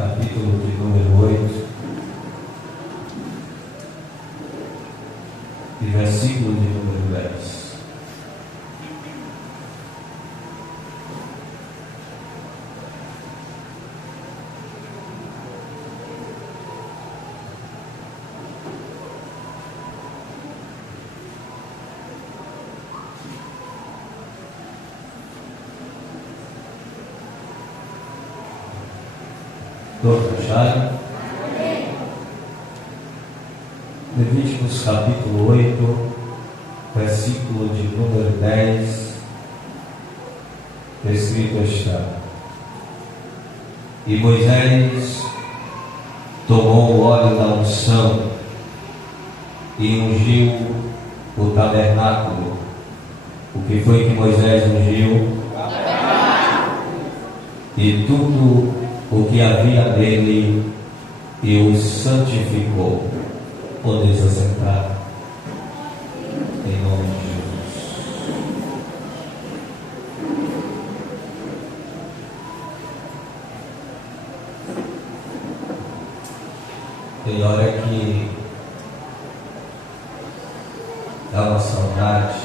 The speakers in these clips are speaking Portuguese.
capítulo de número 8, e versículo de número 10. Todos acharam? Levíticos capítulo 8, versículo de número 10, escrito está: E Moisés tomou o óleo da unção e ungiu o tabernáculo. O que foi que Moisés ungiu? E tudo o que havia nele, e o santificou. Podeis assentar, em nome de Jesus. Tem hora que dá uma saudade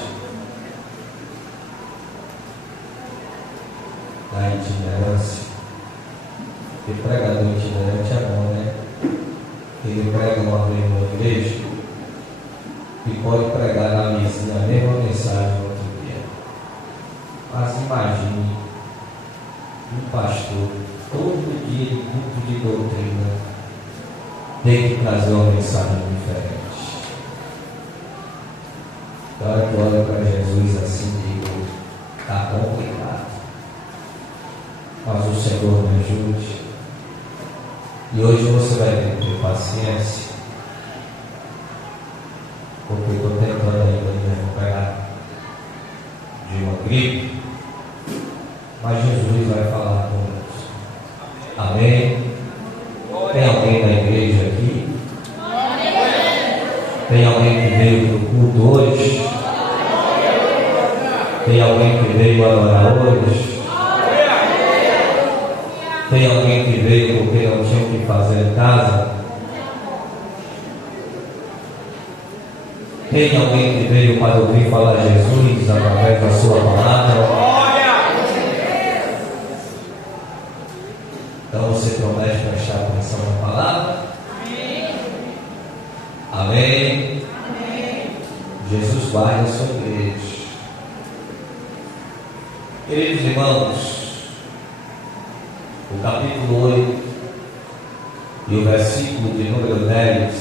da itinerância. E pregador itinerante é bom, né? Ele prega uma vez na igreja e pode pregar na mesinha a mesma mensagem no outro dia. Mas imagine um pastor, todo dia de culto de doutrina, tem que trazer uma mensagem diferente. Na hora que eu olho para Jesus assim, digo: está complicado. Mas o Senhor me ajude. E hoje você vai ter que ter paciência, porque eu estou tentando ainda me recuperar de uma gripe, mas Jesus vai falar conosco. Amém? Tem alguém na igreja aqui? Tem alguém que veio para o culto hoje? Tem alguém que veio adorar hoje? Tem alguém que veio porque não tinha o que fazer em casa? Tem alguém que veio para ouvir falar Jesus através da sua palavra? Então você promete prestar atenção na palavra? Amém? Jesus guarda a sua igreja. Queridos irmãos, o capítulo 8 e o versículo de número 10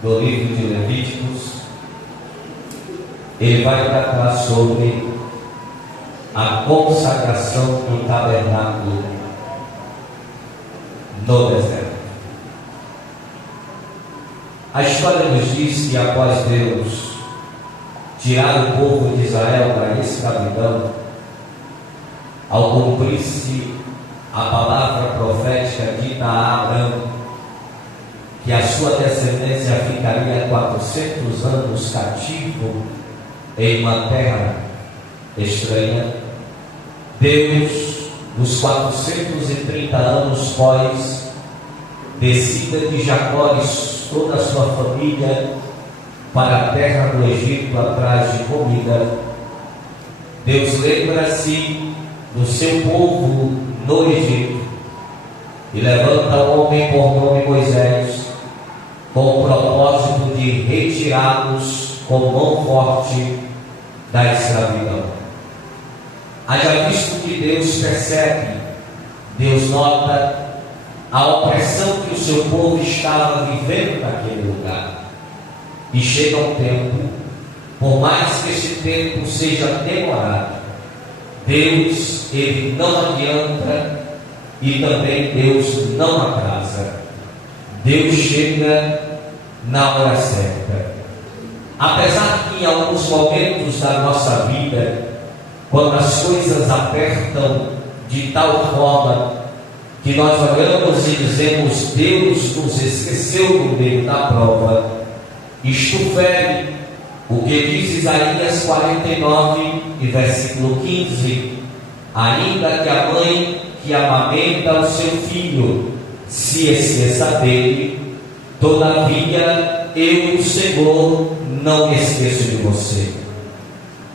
do livro de Levíticos, ele vai tratar sobre a consagração do tabernáculo no deserto. A história nos diz que após Deus tirar o povo de Israel da escravidão, ao cumprir-se a palavra profética dita a Abraão, que a sua descendência ficaria 400 anos cativo em uma terra estranha, Deus, nos 430 anos pós descida de Jacó e toda a sua família para a terra do Egito atrás de comida, Deus lembra-se do seu povo no Egito e levanta um homem por nome Moisés, com o propósito de retirá-los com mão forte da escravidão. Haja visto que Deus percebe, Deus nota a opressão que o seu povo estava vivendo naquele lugar, e chega um tempo, por mais que esse tempo seja demorado, Deus, Ele não adianta e também Deus não atrasa. Deus chega na hora certa. Apesar que em alguns momentos da nossa vida, quando as coisas apertam de tal forma que nós olhamos e dizemos: Deus nos esqueceu no meio da prova, isto fere o que diz Isaías 49 e versículo 15: ainda que a mãe que amamenta o seu filho se esqueça dele, todavia eu, o Senhor, não me esqueço de você.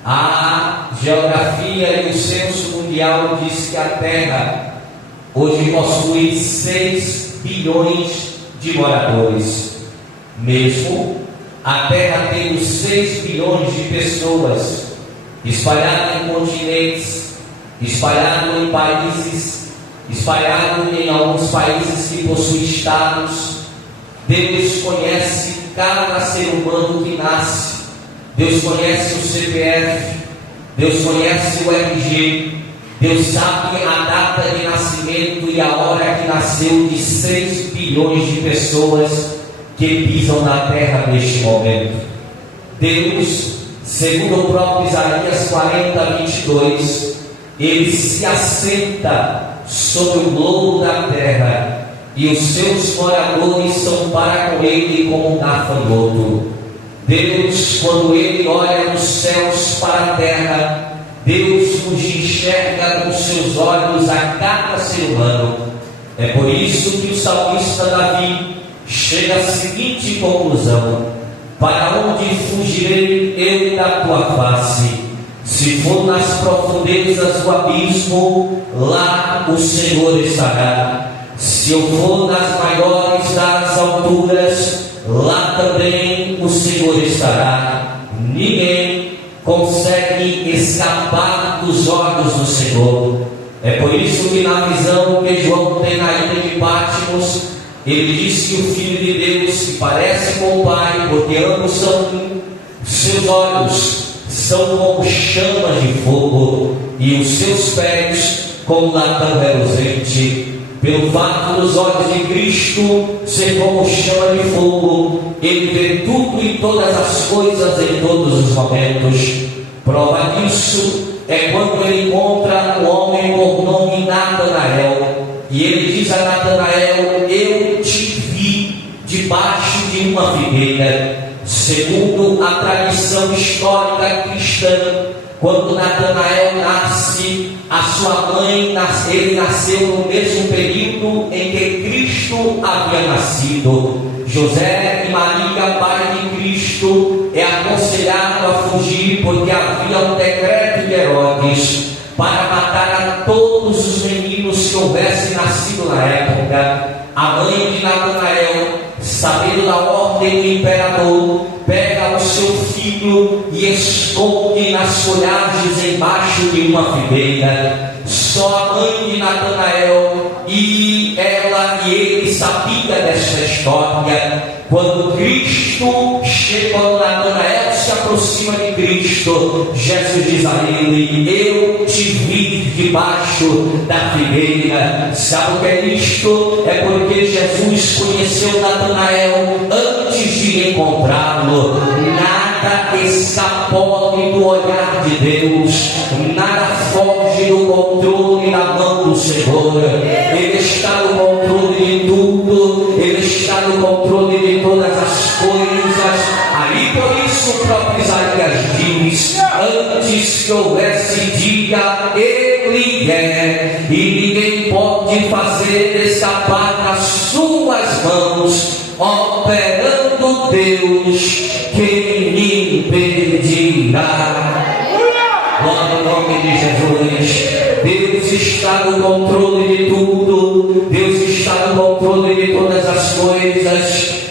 A geografia e o censo mundial diz que a Terra hoje possui 6 bilhões de moradores. Mesmo a Terra tendo 6 bilhões de pessoas espalhadas em continentes, espalhadas em países, espalhadas em alguns países que possuem estados, Deus conhece cada ser humano que nasce. Deus conhece o CPF, Deus conhece o RG, Deus sabe a data de nascimento e a hora que nasceu de 6 bilhões de pessoas que pisam na terra neste momento. Deus, segundo o próprio Isaías 40:22, Ele se assenta sobre o globo da terra e os seus moradores são para com Ele como um gafanhoto. Deus, quando Ele olha dos céus para a terra, Deus nos enxerga com seus olhos a cada ser humano. É por isso que o salmista Davi chega à seguinte conclusão: para onde fugirei eu da tua face? Se for nas profundezas do abismo, lá o Senhor estará. Se eu for nas maiores das alturas, lá também o Senhor estará. Ninguém consegue escapar dos olhos do Senhor. É por isso que na visão que João tem na ilha de Patmos, ele diz que o Filho de Deus se parece com o Pai, porque ambos são um. Seus olhos são como chamas de fogo e os seus pés como latão reluzente. Pelo fato dos olhos de Cristo ser como chama de fogo, Ele vê tudo e todas as coisas em todos os momentos. Prova disso é quando Ele encontra o homem por nome Natanael, e Ele diz a Natanael: eu te vi debaixo de uma figueira. Segundo a tradição histórica cristã, quando Natanael nasce, a sua mãe, ele nasceu no mesmo período em que Cristo havia nascido. José e Maria, pai de Cristo, é aconselhado a fugir porque havia um decreto de Herodes para matar a todos os meninos que houvessem nascido na época. A mãe de Natanael, sabendo da ordem do imperador, pega o seu filho e esconde nas folhagens embaixo de uma figueira. Só a mãe de Natanael e ela e ele sabia desta história. Quando Cristo chega, quando Natanael se aproxima de Cristo, Jesus diz a ele: eu te vi debaixo da figueira. Sabe o que é isto? É porque Jesus conheceu Natanael antes de encontrá-lo. Nada escapole do olhar de Deus, nada foge do controle na mão do Senhor. Ele está no controle de tudo, Ele está no controle de todas as coisas. Aí por isso o próprio Isaías diz: antes que houvesse dia, Ele é, e ninguém pode fazer escapar das suas mãos. Operando Deus, quem me impedirá? Glória ao nome de Jesus. Deus está no controle de tudo, Deus está no controle de todas as coisas.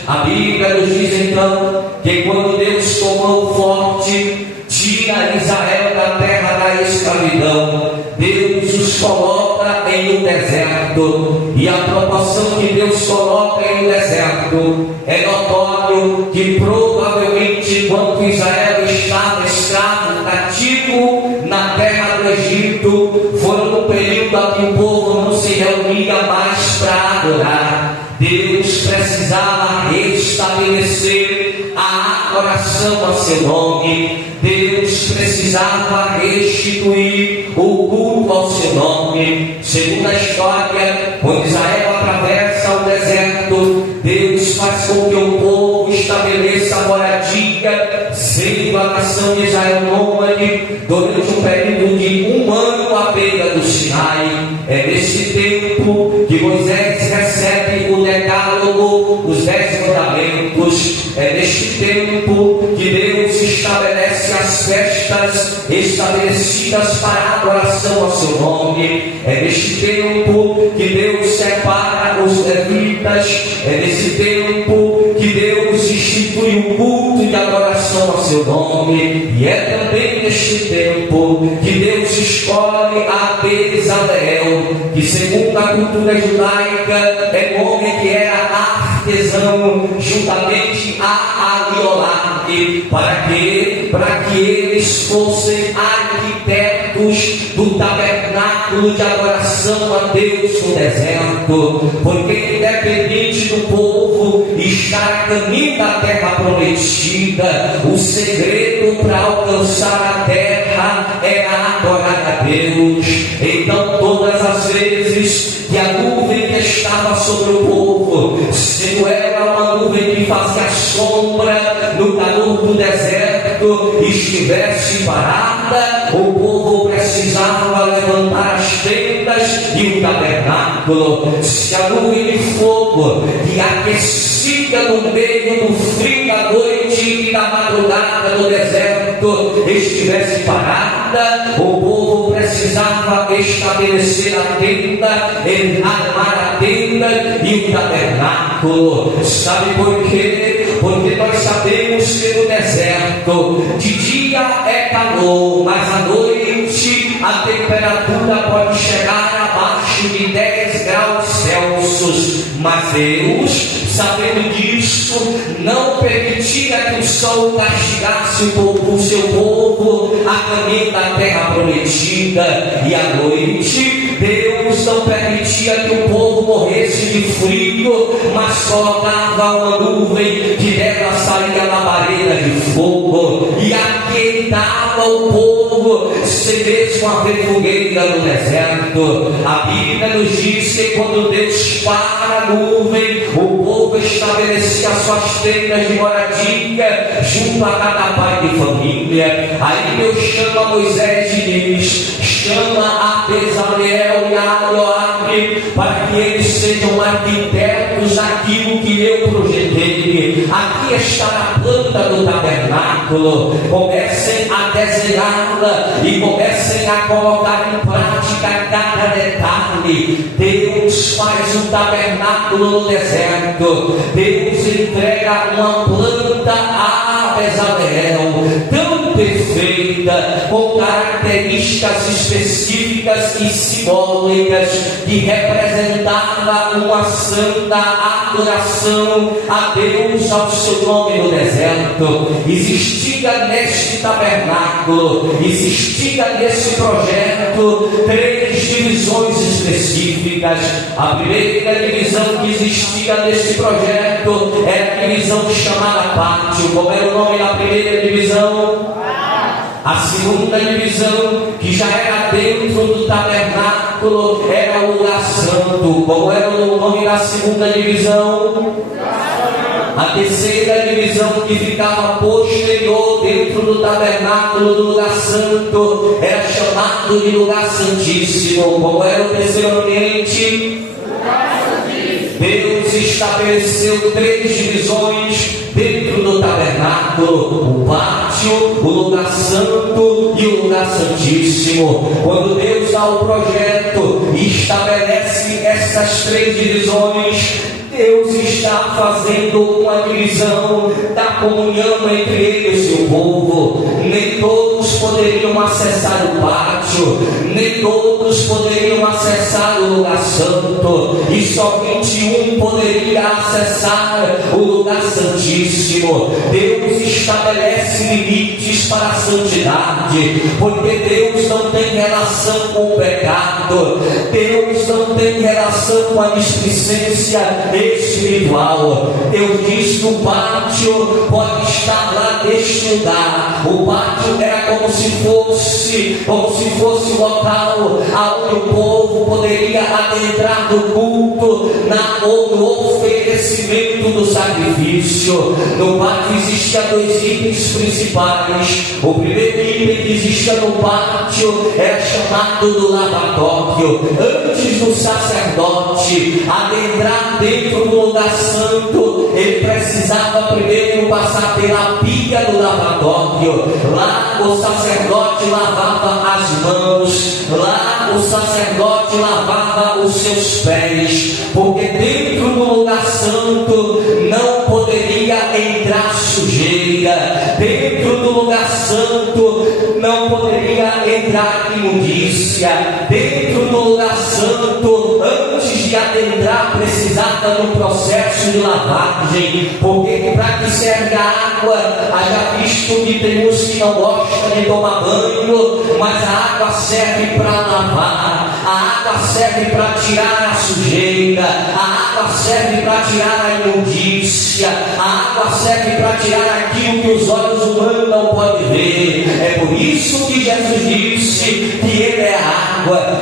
A Bíblia nos diz então que quando Deus tomou forte, tira Israel da terra da escravidão, Deus os coloca em um deserto, e a proporção que Deus coloca em um deserto é notório que provavelmente enquanto Israel estava escravo, cativo na terra do Egito, foi no período em que o povo não se reunia mais para adorar. Deus precisava restabelecer a adoração a seu nome. Deus precisava restituir o culto ao seu nome. Segundo a história, quando Israel atravessa o deserto, Deus faz com que o povo estabeleça a moradia, sendo a nação de Israel nômade durante um período de 1 ano à beira do Sinai. É nesse tempo que Moisés recebe o decálogo, os 10 mandamentos. É neste tempo que Deus estabelece as festas estabelecidas para a adoração ao seu nome. É neste tempo que Deus separa os levitas. É nesse tempo que Deus institui o culto de adoração ao seu nome. E é também neste tempo que Deus escolhe a Bezaleel, que segundo a cultura judaica é um homem que era artesão, juntamente a Aliolabe, para que eles fossem arquitetos do tabernáculo de adoração a Deus no deserto, porque independente do povo estar a caminho da terra prometida, o segredo para alcançar a terra era adorar a Deus. Então todas as vezes que a nuvem que estava sobre o povo, sendo ela uma nuvem que fazia sombra no calor do deserto, estivesse parada, o povo precisava levantar as tendas e o tabernáculo. Se a nuvem de fogo que aquecia no meio do frio da noite e da madrugada do deserto estivesse parada, o povo precisava estabelecer a tenda, armar a tenda e o tabernáculo. Sabe por quê? Porque nós sabemos que no deserto de dia é calor, mas à noite a temperatura pode chegar abaixo de 10 graus Celsius. Mas Deus, sabendo disso, não permitia que o sol castigasse o seu povo a caminho da terra prometida. E à noite Deus não permitia que o povo morresse de frio, mas colocava uma nuvem que dela saía labareda de fogo e aquietava o povo sem mesmo haver fogueira no deserto. A Bíblia nos diz que quando Deus para a nuvem, o povo estabelecia suas tendas de moradia junto a cada pai de família. Aí Deus chama Moisés e diz: chama a Bezaleel e a Aliolabe para que eles sejam arquitetos daquilo que eu projetei. Aqui está a planta do tabernáculo. Comecem a desenhá-la e comecem a colocar em prática cada detalhe. Deus faz um tabernáculo no deserto. Deus entrega uma planta a Bezaleel tão perfeita, com características específicas e simbólicas, que representava uma santa adoração a Deus, ao seu nome no deserto. Existia neste tabernáculo, existia nesse projeto 3 divisões específicas. A primeira divisão que existia nesse projeto era a divisão chamada pátio. Como era o nome da primeira divisão? A segunda divisão, que já era dentro do tabernáculo, era o lugar santo. Como era o nome da segunda divisão? A terceira divisão, que ficava posterior dentro do tabernáculo do lugar santo, era chamado de lugar santíssimo. Como era o terceiro ambiente? Deus estabeleceu 3 divisões dentro do tabernáculo: o pátio, o lugar santo e o lugar santíssimo. Quando Deus dá o projeto e estabelece essas 3 divisões, Deus está fazendo uma divisão da comunhão entre Ele e o seu povo. Nem todos poderiam acessar o pátio, nem todos poderiam acessar o lugar santo, e somente um poderia acessar o lugar santíssimo. Deus estabelece limites para a santidade, porque Deus não tem relação com o pecado, Deus não tem relação com a displicência espiritual. Deus diz que o pátio pode estar lá neste lugar. O pátio era como se fosse o local onde o povo poderia adentrar no culto ou no oferecimento oferecimento do sacrifício. No pátio existiam dois itens principais. O primeiro item que existia no pátio era chamado do lavatório. Antes do sacerdote adentrar dentro do lugar santo, ele precisava primeiro passar pela pia do lavatório. Lá o sacerdote lavava as mãos, lá o sacerdote lavava os seus pés, porque dentro do lugar santo não poderia entrar sujeira, dentro do lugar santo não poderia entrar imundícia, dentro do lugar santo, antes de adentrar, precisava de um processo de lavagem, porque para que serve a água? Haja visto que tem uns que não gostam de tomar banho, mas a água serve para lavar, a água serve para tirar a sujeira, a água serve para tirar a imundícia, a água serve para tirar aquilo que os olhos humanos não podem ver. É por isso que Jesus disse que Ele é a água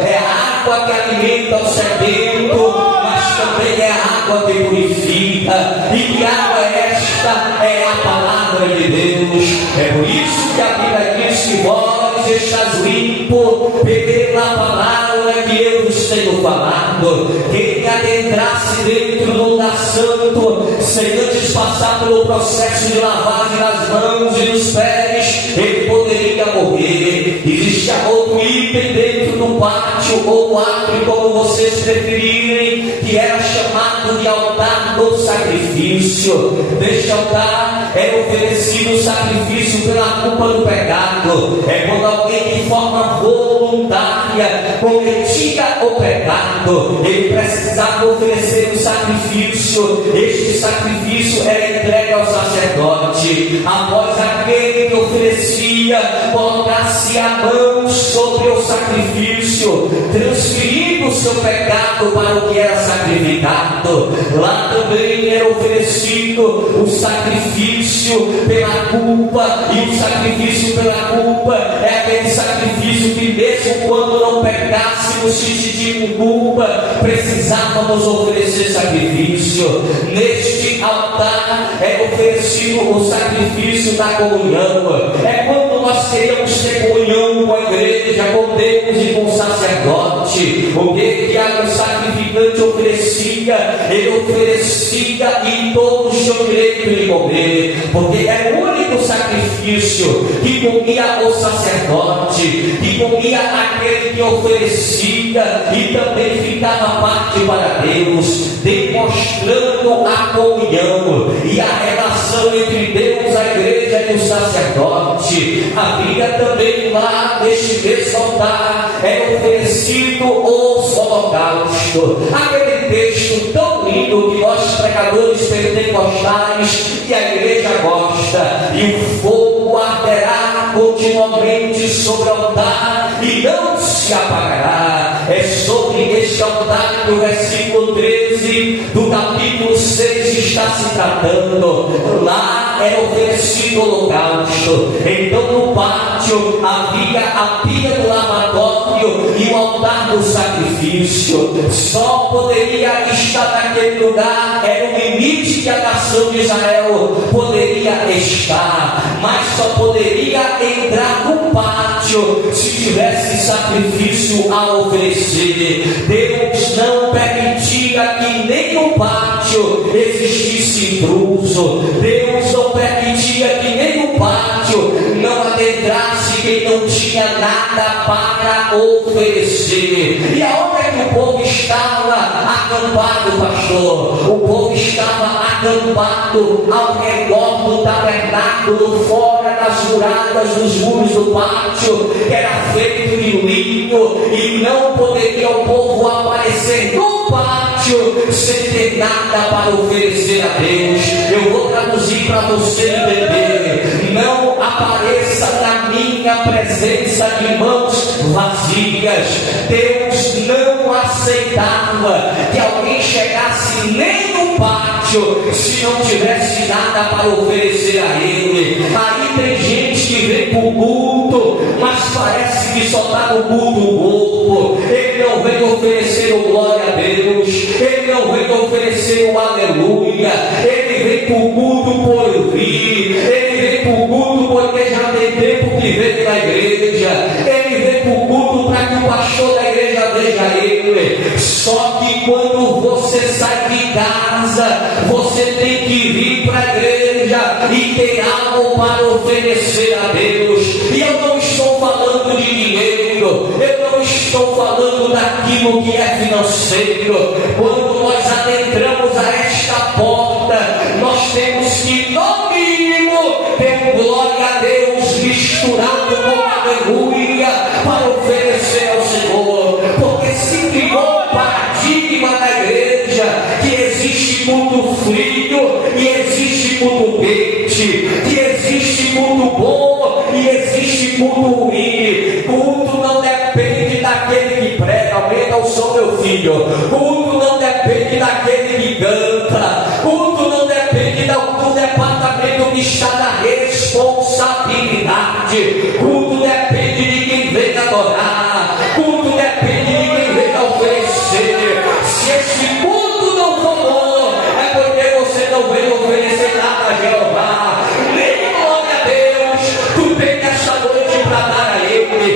que alimenta o sedento, mas também é a água que purifica. E que água é esta? É a palavra de Deus. É por isso que a Bíblia diz que vós estáis limpos pela palavra que eu vos tenho falado. Quem adentrasse dentro do lugar santo, sem antes passar pelo processo de lavagem das mãos e dos pés, ele poderia morrer. Existia outro item dentro do pátio ou átrio, como vocês preferirem, que era chamado de altar do sacrifício. Neste altar era oferecido o sacrifício pela culpa do pecado. É quando alguém de forma voluntária cometia o pecado, ele precisava oferecer um sacrifício. Este sacrifício era entregue ao sacerdote. Após aquele que oferecia, colocasse a mão sobre o sacrifício, transferindo o seu pecado para o que era sacrificado. Lá também era oferecido o sacrifício pela culpa, e o sacrifício pela culpa é aquele sacrifício que mesmo quando não pecássemos, se sentimos culpa, precisávamos oferecer sacrifício. Neste altar é oferecido o sacrifício da comunhão. É quando nós queremos ter comunhão com a igreja, com Deus e com o sacerdote. O que o sacrificante oferecia? Ele oferecia e todos tinham direito de comer, porque era o único sacrifício que comia o sacerdote, que comia aquele que oferecia, e também ficava parte para Deus, demonstrando a comunhão e a relação entre Deus, a igreja e o sacerdote. Havia também lá neste mesmo altar é oferecido os holocaustos, aquele texto tão lindo que nós pregadores pentecostais e a igreja gosta: e o fogo arderá continuamente sobre o altar e não se apagará. É sobre este altar que o versículo 13 do capítulo 6 está se tratando. Lá era oferecido o holocausto. Então no pátio havia a pia do lavatório e o altar do sacrifício. Só poderia estar naquele lugar, era o limite que a nação de Israel poderia estar, mas só poderia entrar no pátio se tivesse sacrifício a oferecer. Deus não permitia que nem no pátio existisse intruso. Deus não permitia que nem no pátio não adentrasse quem não tinha nada para oferecer. E aonde é que o povo estava acampado, pastor? O povo estava acampado ao redor do tabernáculo, fora das muralhas dos muros do pátio, que era feito de linho, e não poderia o povo aparecer no pátio sem ter nada para oferecer a Deus. Eu vou traduzir para você entender: não apareça na minha presença de mãos vazias. Deus não aceitava que alguém chegasse nem no pátio se não tivesse nada para oferecer a Ele. Aí tem gente que vem para o culto, mas parece que só está no culto do corpo. Ele não vem oferecer o glória a Deus, ele não vem oferecer o aleluia, ele vem para o culto por vir, ele vem para o culto porque já tem tempo que vem na igreja, ele vem para o culto para que o pastor da igreja veja ele. Só que quando você sai de casa, você tem que vir para a igreja e ter algo para oferecer a Deus. E eu não estou falando de dinheiro, eu não estou falando daquilo que é financeiro. Quando nós adentramos a esta porta, nós temos que, no mínimo, ter glória a Deus misturado com aleluia para oferecer ao Senhor. Porque se criou um paradigma na igreja que existe muito frio e existe muito quente, que existe muito bom e existe muito ruim. Culto não depende daquele que prega, aumenta o som, meu filho. Culto não depende daquele que canta, culto não depende do departamento que está na responsabilidade, culto depende de quem vem adorar, culto depende de quem vem oferecer. Se esse culto não for bom, é porque você não veio oferecer nada a Jeová. Nem glória a Deus tu tem essa noite para dar a Ele.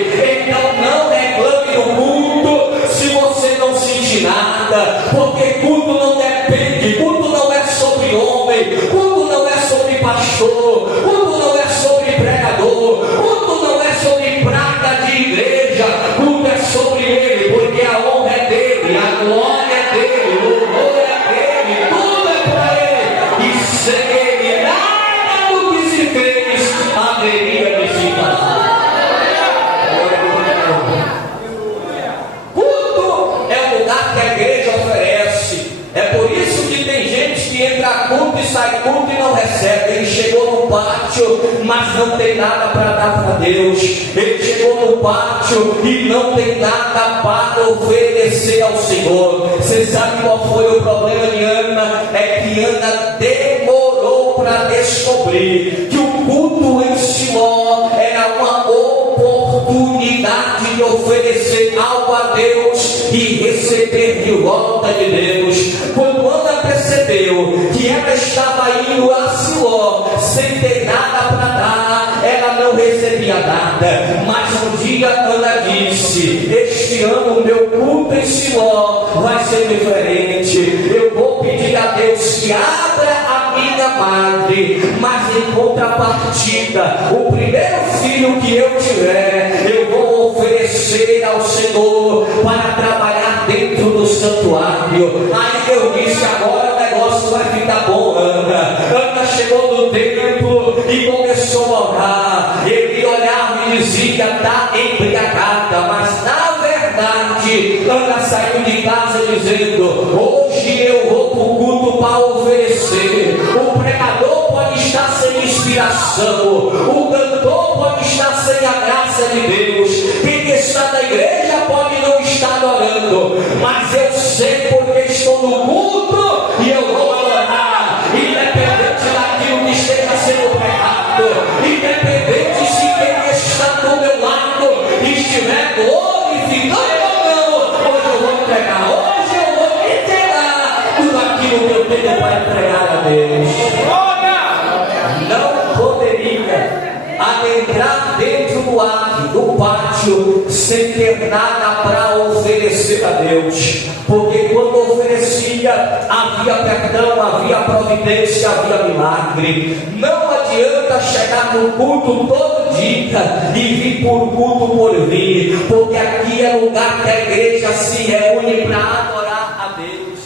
Então não reclame do culto se você não sentir nada, porque culto não depende, culto não é sobre homem, culto não é sobre pastor, culto não é sobre pregador, culto não é sobre praga de igreja, culto é sobre Ele, porque a honra é dele, a glória é dele, o louvor é dele, tudo é para Ele, e sem Ele nada do que se fez haveria de se fazer. Culto é o lugar que a igreja oferece. É por isso que tem gente que entra culto e sai culto e não recebe. Ele chegou no pátio, mas não tem nada para dar para Deus. Ele chegou no pátio e não tem nada para oferecer ao Senhor. Você sabe qual foi o problema de Ana? É que Ana demorou para descobrir que o culto em Siló era uma oportunidade de oferecer algo a Deus e receber de volta de Deus. Quando Ana percebeu que ela estava indo a Siló sem ter nada para dar, ela não recebia nada. Mas um dia Ana disse: este ano o meu culto em Siló vai ser diferente. Eu vou pedir a Deus que abra a minha madre, mas em contrapartida, o primeiro filho que eu tiver, eu vou oferecer ao Senhor para trabalhar dentro do santuário. Aí eu disse: agora o negócio vai ficar bom, Ana. Ana chegou no templo e começou a orar. Ele olhava e dizia: está embriagada, mas na verdade Ana saiu de casa dizendo: hoje eu vou para o culto para oferecer. O pregador pode estar sem inspiração, o cantor pode estar sem a graça de Deus, quem está na igreja pode não estar adorando, mas eu sei porque estou no culto e eu vou adorar, independente daquilo que esteja sendo pregado, independente se quem está do meu lado estiver glorificando ou não. Hoje eu vou pregar, hoje eu vou entregar tudo aquilo que eu tenho para entregar a Deus. Não poderia adentrar dentro do pátio sem ter nada para oferecer a Deus, porque quando oferecia havia perdão, havia providência, havia milagre. Não adianta chegar no culto todo dia e vir por culto por vir, porque aqui é lugar que a igreja se reúne para adorar a Deus.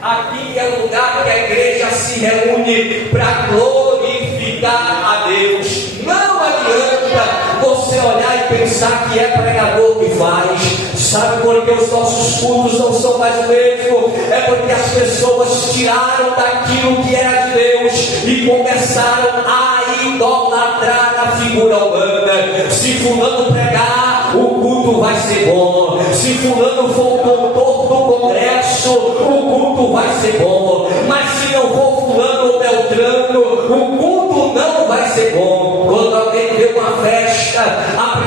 Aqui é o lugar que a igreja se reúne para glorificar a Deus. Não adianta você olhar e pensar que é pregador que faz. Sabe por que os nossos cultos não são mais o mesmo? É porque as pessoas tiraram daquilo que era de Deus e começaram a idolatrar a figura humana. Se fulano pregar, o culto vai ser bom. Se fulano for o doutor do congresso, o culto vai ser bom. Mas se não for fulano ou Beltrano, o culto não vai ser bom. Quando alguém vê uma festa, a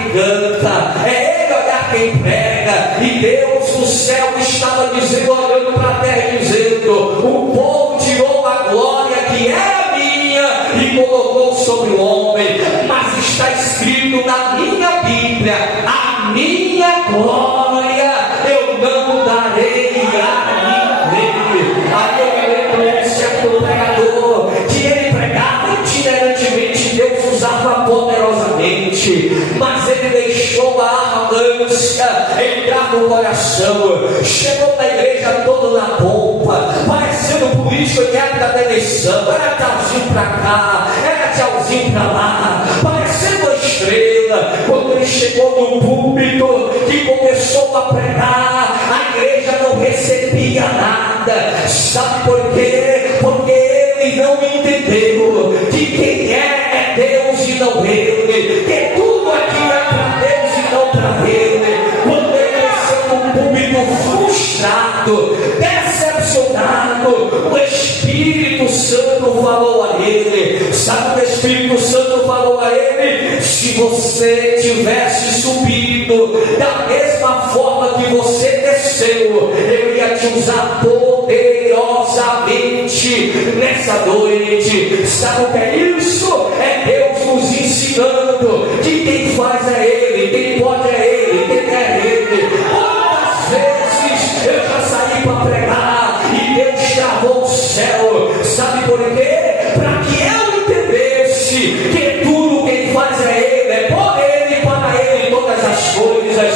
quem canta, é Ele olhar quem prega. E Deus no céu estava dizendo, olhando para a terra, dizendo: o povo tirou a glória que era minha e colocou sobre o homem, mas está escrito na minha Bíblia: a minha glória eu não darei a ninguém. Aí eu me lembro desse aquele pregador, que ele pregava itinerantemente, Deus usava poderosamente, mas ele deixou a arrogância entrar no coração, chegou na igreja toda na pompa, parecendo político em época da eleição, era tchauzinho pra cá, era tchauzinho pra lá, parecendo uma estrela. Quando ele chegou no púlpito e começou a pregar, a igreja não recebia nada. Sabe por quê? Porque ele não entendeu que quem é Deus e não ele, que tudo aqui é para Deus e não para ele. Quando ele desceu no púlpito frustrado, decepcionado, o Espírito Santo falou a ele. Sabe o que o Espírito Santo falou a ele? Se você tivesse subido da mesma forma que você desceu, eu ia te usar poderosamente nessa noite. Sabe o que é isso? É Deus nos ensinando que quem faz é Ele, quem pode é Ele, quem é Ele. Quantas vezes eu já saí para pregar e Deus travou o céu? Sabe por quê? Para que eu entendesse que tudo quem faz é Ele, é por Ele e para Ele todas as coisas.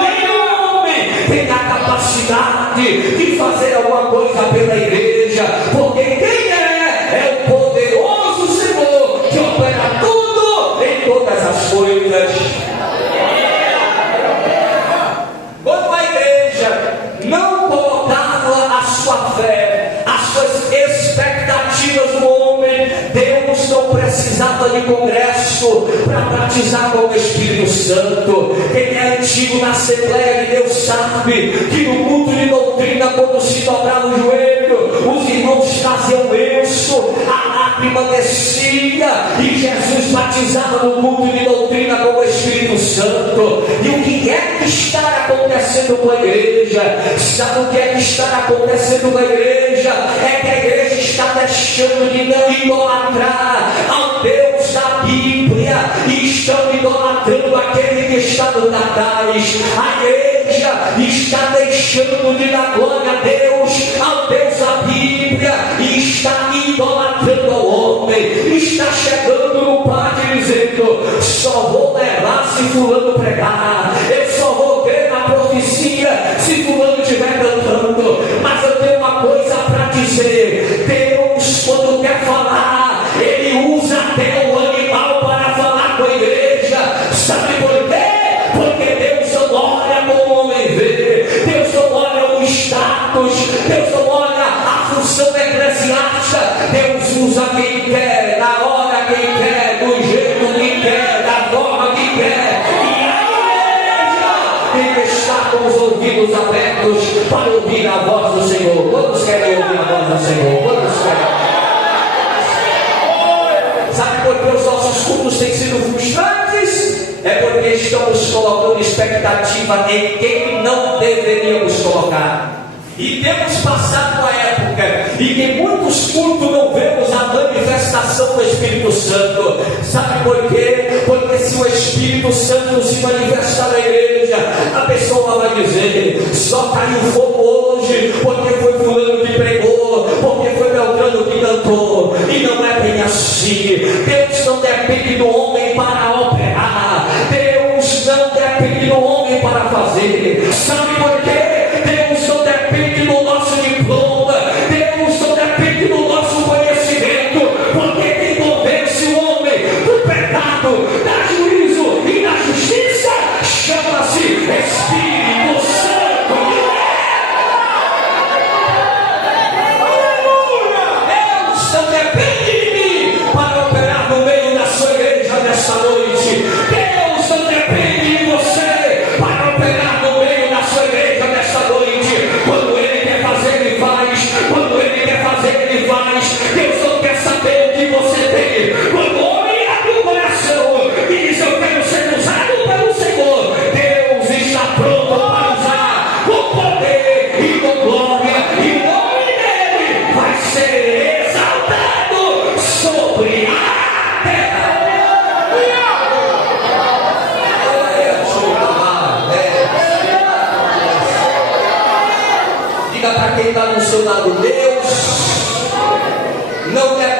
Nenhum homem tem a capacidade de fazer alguma coisa pela igreja, porque quem é o poderoso Senhor que opera tudo em todas as coisas. Quando a igreja não colocava a sua fé, as suas expectativas no homem, Deus não precisava de congresso para batizar com o Espírito Santo. Quem é antigo na Assembleia de Deus sabe que no culto de doutrina, quando se dobrava o joelho, os irmãos faziam isso, a lágrima descia e Jesus batizava no culto de doutrina com o Espírito Santo. E o que é que está acontecendo com a igreja? Sabe o que é que está acontecendo com a igreja? É que a igreja está deixando de não idolatrar ao Deus da Bíblia e estão idolatrando aquele que está no Natais. A igreja está deixando de dar glória a Deus, ao Deus da Bíblia, e está idolatrando ao homem. Está chegando no padre dizendo: só vou levar se fulano pregar, eu só vou crer na profecia se fulano estiver cantando. Mas eu tenho uma coisa para dizer: Deus, quando quer falar, Ele usa até o animal para falar com a igreja. Sabe por quê? Porque Deus não olha como o homem vê, Deus não olha o status, Deus não olha a função eclesiástica. Deus usa quem quer, na hora quem quer, do jeito que quer, da forma que quer. E a igreja tem que estar com os ouvidos abertos para ouvir a voz do Senhor. Quantos querem ouvir a voz do Senhor? Quantos querem? Sabe por que os nossos cultos têm sido frustrantes? É porque estamos colocando expectativa em quem não deveríamos colocar. E temos passado uma época em que muitos cultos não vemos a manifestação do Espírito Santo. Sabe por quê? Porque se o Espírito Santo se manifestar na igreja, a pessoa vai dizer: só caiu fogo hoje porque foi fulano que pregou, porque foi Beltrano que cantou. E não é bem assim. Deus não depende do homem para operar, Deus não depende do homem para fazer. Sabe por quê? Deus não depende do nosso diploma, Deus não depende do nosso conhecimento, porque quem convence o homem do pecado, da juízo e da justiça chama-se Espírito Santo. Deus não depende de mim para operar no meio da sua igreja nessa noite. Deus não depende de você para operar no meio da sua igreja nessa noite. Quando Ele quer fazer, Ele faz. Quando Ele quer fazer, Ele faz. Deus não quer saber o que você tem. Quando o homem abre o coração e diz: eu quero ser usado pelo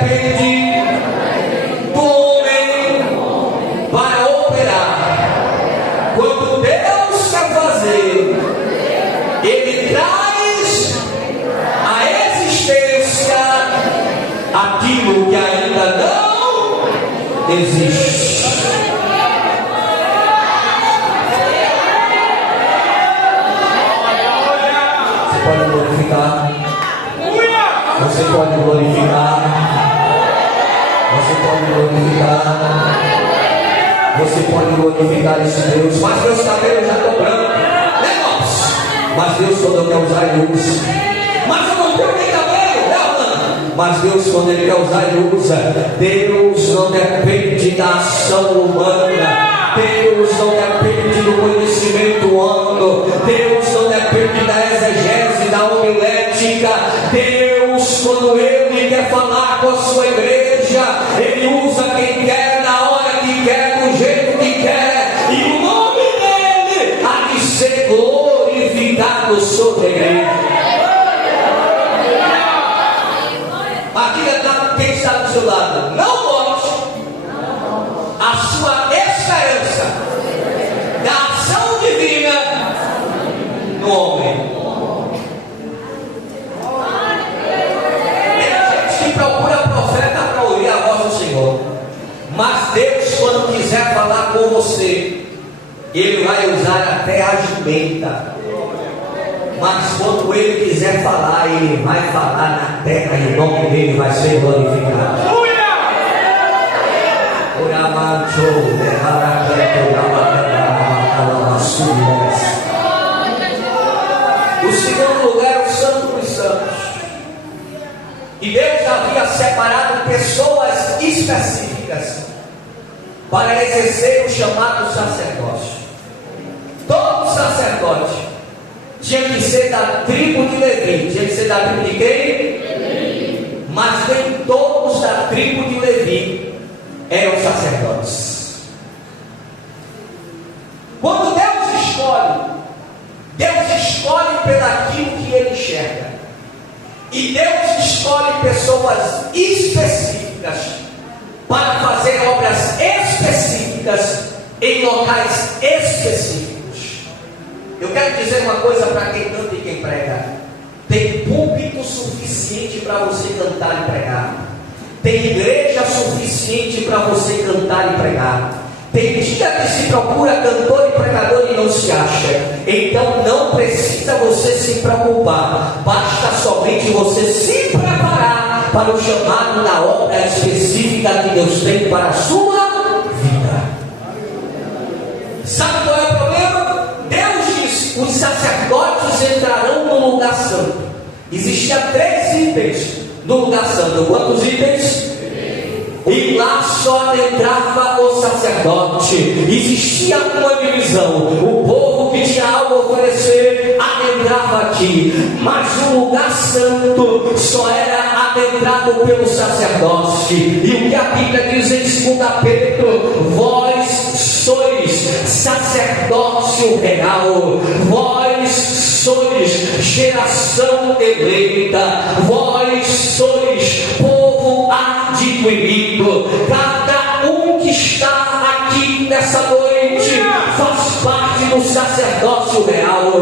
depende do homem para operar. Quando Deus quer fazer, Ele traz a existência aquilo que ainda não existe. Você pode glorificar. Você pode glorificar. Você pode glorificar. Você pode glorificar esse Deus. Mas meus cabelos já estão brancos. Negócio. Mas Deus, quando eu quero usar, Ele usa. Mas eu não tenho nem cabelo, não, mano. Mas Deus, quando Ele quer usar, Ele usa. Deus não depende da ação humana. Deus não depende do conhecimento humano. Deus não depende da exegese, da homilética. Deus, quando Ele quer falar com a sua igreja, Ele usa quem quer, na hora que quer, do jeito que quer. E o nome dEle há de ser glorificado sobre a igreja. Aqui quem está do seu lado, não bote a sua esperança da ação divina no homem. Tem gente que procura profeta para ouvir a voz do Senhor, mas Deus, quando quiser falar com você, Ele vai usar até a jumenta. Mas quando Ele quiser falar, Ele vai falar na terra e o nome dEle vai ser glorificado. O segundo lugar é o Santo dos Santos. E Deus havia separado pessoas específicas para exercer o chamado sacerdócio. Todo sacerdote tinha que ser da tribo de Levi. Tinha que ser da tribo de quem? Mas nem todos da tribo de Levi eram sacerdotes. Quando Deus escolhe pelaquilo que Ele enxerga. E Deus escolhe pessoas específicas para fazer obras específicas em locais específicos. Eu quero dizer uma coisa para quem canta e quem prega: tem púlpito suficiente para você cantar e pregar. Tem igreja suficiente para você cantar e pregar. Tem dia que se procura cantor e pregador e não se acha. Então não precisa você se preocupar. Basta somente você se preparar para o chamado na obra específica que Deus tem para a sua vida. Sabe qual é o problema? Deus disse: os sacerdotes entrarão no lugar santo. Existiam 3 itens no lugar santo. Quantos itens? E lá só entrava o sacerdote. Existia uma divisão. O povo que tinha algo a oferecer adentrava aqui, mas o lugar santo só era adentrado pelo sacerdote. E o que a Bíblia diz em 2 Pedro: vós sois sacerdócio real, vós sois geração eleita, vós sois povo adquirido. Cada um que está aqui nessa noite faz parte do sacerdócio real.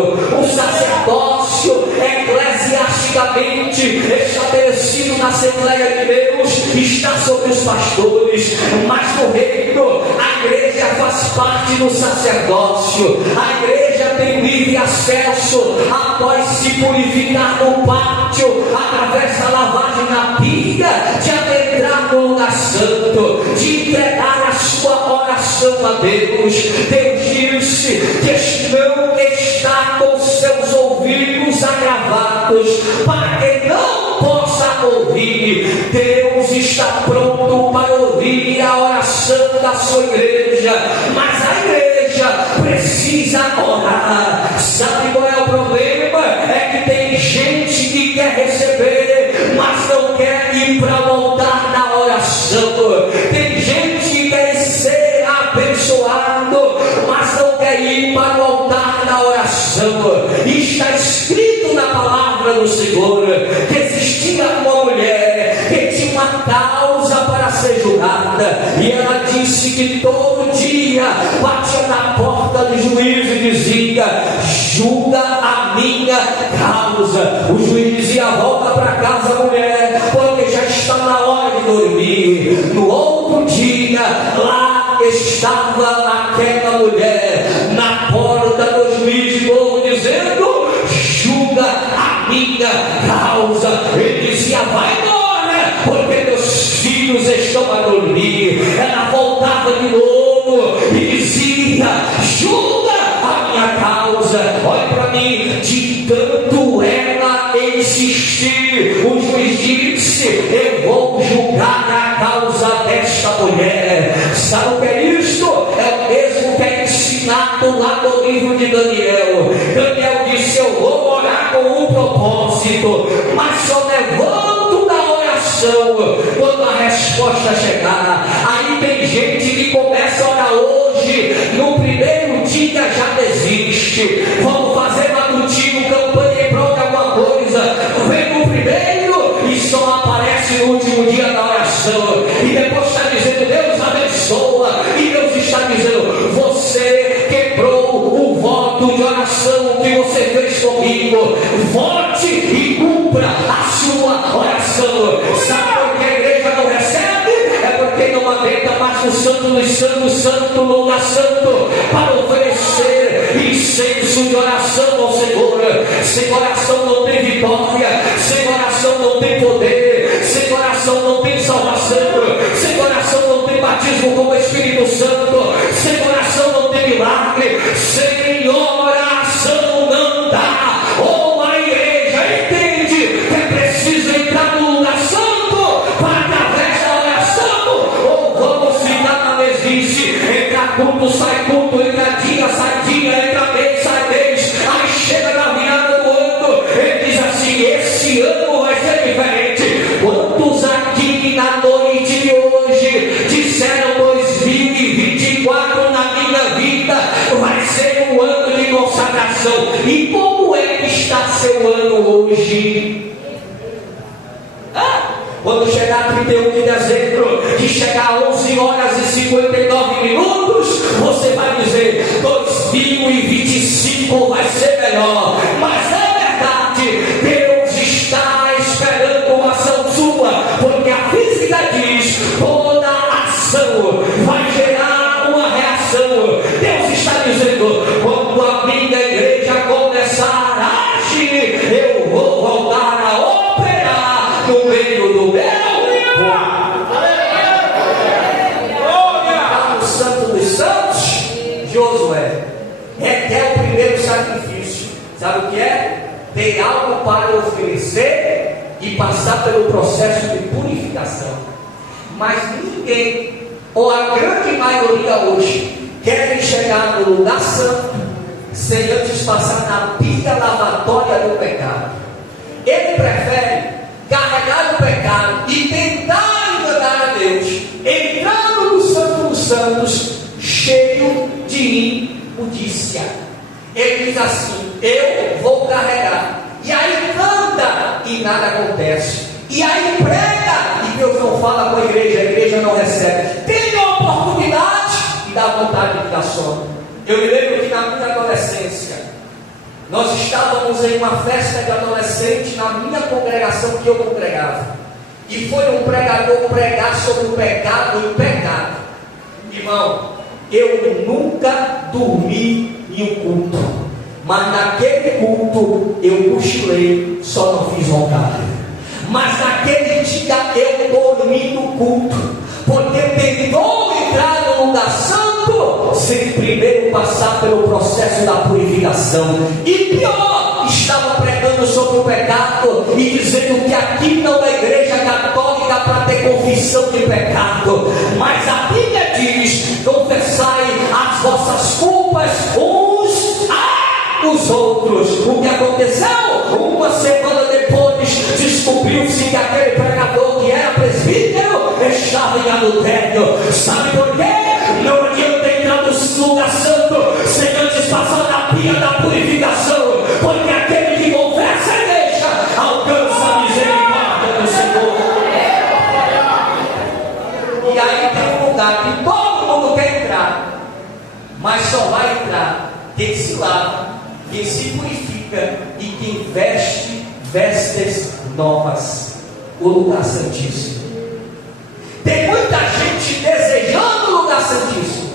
O sacerdócio eclesiasticamente estabelecido na Assembleia de Deus está sobre os pastores, mas no reino a igreja faz parte do sacerdócio. A igreja tem livre acesso após se purificar no pátio, através da lavagem na pia, de adentrar no lugar santo, de entregar a sua oração a Deus. Deus disse que não está com seus ouvidos agravados para que não possa ouvir. Deus está pronto para ouvir a oração da sua igreja, mas a igreja precisa orar. Sabe qual é o problema? É que tem gente que quer receber, mas não quer ir para o altar da oração. Tem gente que quer ser abençoado, mas não quer ir para o altar da oração. Está escrito na palavra do Senhor que existia uma mulher que tinha uma causa para ser julgada. E ela disse que todo dia batia na porta do juiz e dizia: julga a minha causa. O juiz dizia: volta para casa, mulher, porque já está na hora de dormir. No outro dia, lá estava aquela mulher na porta do juiz de novo, dizendo: julga a minha causa. Ele dizia: vai embora, porque meus filhos estão a dormir. Ela voltava de novo e dizia: julga a minha causa. Olha para mim, de tanto ela insistir, o juiz disse: eu vou julgar a causa desta mulher. Sabe o que é isso? É o mesmo que é ensinado lá no livro de Daniel. Daniel disse: eu vou orar com um propósito, mas só levanto da oração quando a resposta chegar. Aí tem gente que começa a orar hoje, no primeiro dia já desiste. Vamos fazer matutino, campanha em prol de alguma coisa, vem no primeiro e só aparece no último dia da oração. E depois está dizendo: Deus abençoa. E Deus está dizendo: você quebrou o voto de oração que você fez comigo. Vote e cumpra a sua oração. Sabe por que a igreja não recebe? É porque não aguenta mais o santo dos santos, santo lugar santo, para oferecer incenso de oração ao Senhor. Sem oração não tem vitória, sem oração não tem poder, sem oração não tem salvação, sem oração não tem batismo com o Espírito Santo, sem oração não tem milagre, sem oração não dá. Ou a igreja entende que é preciso entrar no lugar santo para através da oração, ou vamos ficar na mesmice: entra culto, sai culto, entra dia, sai dia, entra mês, sai mês. Aí chega na virada do ano, ele diz assim: esse ano vai ser diferente. Quantos aqui na noite de hoje disseram: 2024 na minha vida vai ser um ano de consagração? E como é que está seu ano hoje? Quando chegar 31 de dezembro, que chegar a 11 horas e 59 minutos, você vai dizer: 2025 vai ser melhor. Mas é verdade, Deus está esperando uma ação sua, porque a física diz: toda ação vai gerar uma reação. Deus está dizendo: quando a minha igreja começar a agir, eu vou voltar a operar no meio do meu o Santo dos Santos. Josué requer o primeiro sacrifício. Sabe o que é? Tem algo para oferecer e passar pelo processo de purificação. Mas ninguém, ou a grande maioria hoje, querem chegar no lugar santo sem antes passar na pia lavatória do pecado. Ele prefere carregar o pecado e tentar enganar a Deus, entrando no Santo dos Santos cheio de imundícia. Ele diz assim: eu vou carregar. E aí canta e nada acontece. E aí prega e Deus não fala com a igreja não recebe. Tem a oportunidade e dá vontade de dar sono. Eu me lembro que na minha adolescência, nós estávamos em uma festa de adolescente na minha congregação que eu congregava. E foi um pregador pregar sobre o pecado e o pecado. Irmão, eu nunca dormi em um culto, mas naquele culto eu cochilei, só não fiz vontade. Mas naquele dia eu dormi no culto, porque tentou entrar no lugar santo sem primeiro passar pelo processo da purificação. E pior, estava pregando sobre o pecado e dizendo que aqui não é igreja católica para ter confissão de pecado, mas a Bíblia diz: confessai as vossas culpas uns aos outros. O que aconteceu? Uma semana depois descobriu-se que aquele pregador que era presbítero estava em adultério. Sabe por quê? Não adianta entrar no lugar santo sem antes passar na pia da purificação, porque aquele que confessa e deixa alcança a misericórdia do Senhor. mas só vai entrar quem se lava, quem se purifica e quem veste vestes novas, o lugar santíssimo. Tem muita gente desejando o lugar santíssimo,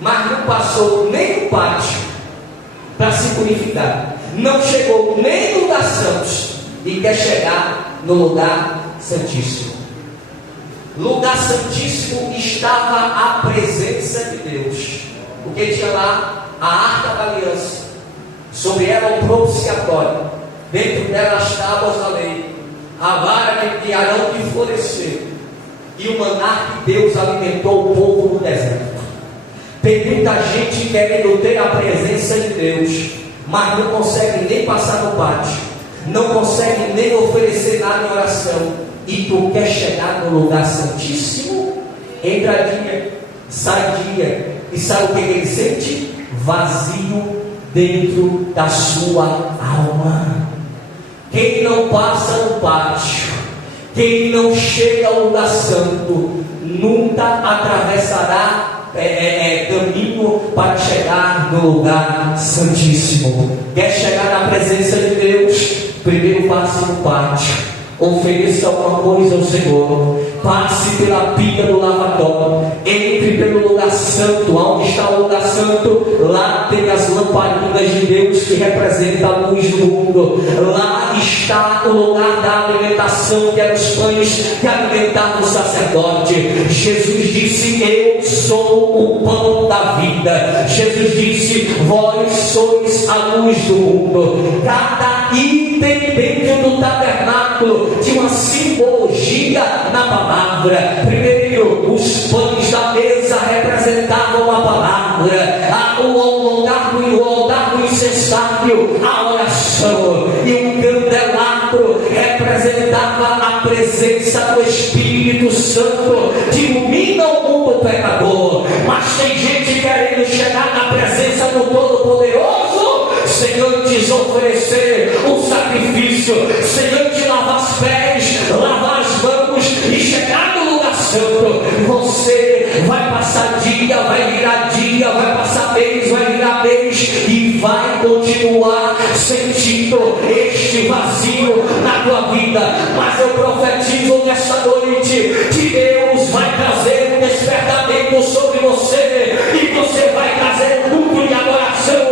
mas não passou nem no pátio para se purificar, não chegou nem no lugar santo e quer chegar no lugar santíssimo. Lugar santíssimo estava a presença de Deus, porque tinha lá a arca da aliança, sobre ela o propiciatório, dentro dela as tábuas da lei, a vara de Arão que floresceu, e o maná que Deus alimentou o povo no deserto. Tem muita gente querendo ter a presença de Deus, mas não consegue nem passar no pátio, não consegue nem oferecer nada em oração. E tu quer chegar no lugar santíssimo? Entradinha, sadia. E sabe o que ele sente? Vazio dentro da sua alma. Quem não passa no pátio, quem não chega ao lugar santo, nunca atravessará caminho para chegar no lugar santíssimo. Quer chegar na presença de Deus? Primeiro passe no pátio, ofereça alguma coisa ao Senhor, passe pela pia do lavatório, entre pelo lugar santo. Onde está o lugar santo? Lá tem as lamparinas de Deus que representam a luz do mundo. Lá está o lugar da alimentação, que eram os pães que alimentavam o sacerdote. Jesus disse: eu sou o pão da vida. Jesus disse: vós sois a luz do mundo. Cada item dentro do tabernáculo tinha uma simbologia na palavra. Primeiro, os pães da mesa representavam a palavra, o altar do incensário, a oração, e um candelabro representava a presença do Espírito Santo que ilumina o mundo pecador. Mas tem gente querendo chegar na presença do Todo-Poderoso sem antes oferecer um sacrifício, sem antes lavar os pés, lavar as mãos e chegar no lugar santo. Você vai passar dia, vai virar dia, vai passar mês, vai virar mês, e vai continuar sentindo este vazio na tua vida. Mas eu profetizo nesta noite que Deus vai trazer um despertamento sobre você, e você vai trazer um culto de adoração,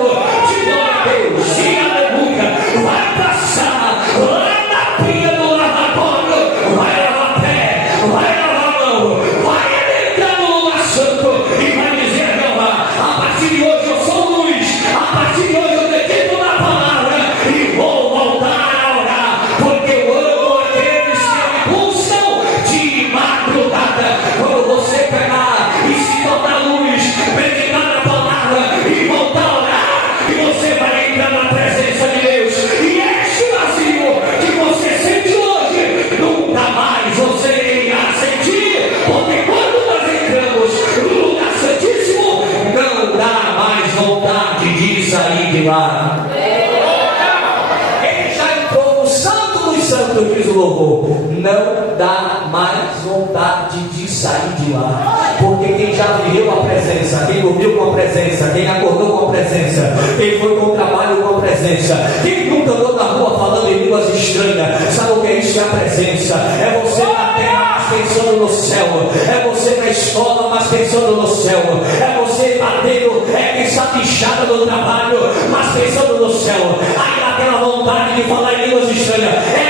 de glória a Deus, e aleluia. Vai passar lá na pia do lavatório, vai lavar pé, vai lavar mão, vai entrar no lugar santo e vai dizer: não, a partir de hoje eu sou luz, a partir de hoje eu acredito na palavra e vou voltar a orar, porque eu amo aqueles que me buscam de madrugada. Quando você pegar e se tornar luz, meditar na palavra e voltar a orar, e você vai entrar na presença de Deus, e este vazio que você sente hoje, nunca mais você irá sentir, porque quando nós entramos no lugar santíssimo, não dá mais vontade de sair de lá. Ele já entrou no santo dos santos, diz o louvor, não dá mais vontade de sair de lá, porque quem já viveu a presença, quem dormiu com a presença, quem acordou com a presença, quem foi com o trabalho com a presença, quem nunca andou na rua falando em línguas estranhas, sabe o que é isso? É a presença. É você na terra, mas pensando no céu. É você na escola, mas pensando no céu. É você batendo, quem está bichada no trabalho, mas pensando no céu. Aí naquela vontade de falar em línguas estranhas.